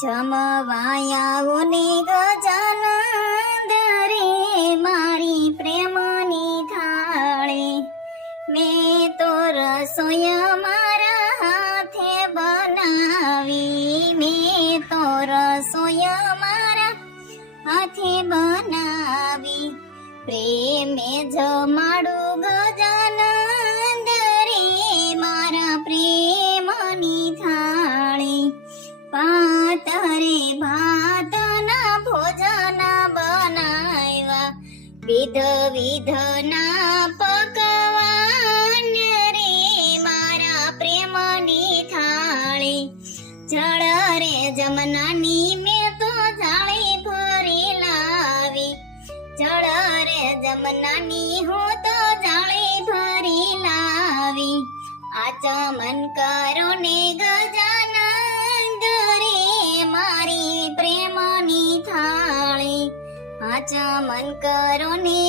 જમવાયાઓ ને ગજાનંદ રે મારી પ્રેમની થાળી, મેં તો રસોઈ મારા હાથે બનાવી, મેં તો રસોઈ મારા હાથે બનાવી, પ્રેમે જમાડું ગજાનંદ રે મારા પ્રેમની થાળી, પાતરે ભાતના ભોજન બનાવ્યા, વિધ વિધના પકવાન રે મારા પ્રેમની થાળી, જળ રે જમનાની મેં તો જાળી ભરી લાવી, જળ રે જમનાની હું તો જાળી ભરી લાવી, આચમન કરો ને ગજાનંદ રે મારી પ્રેમની થાળી, આચમન કરો ને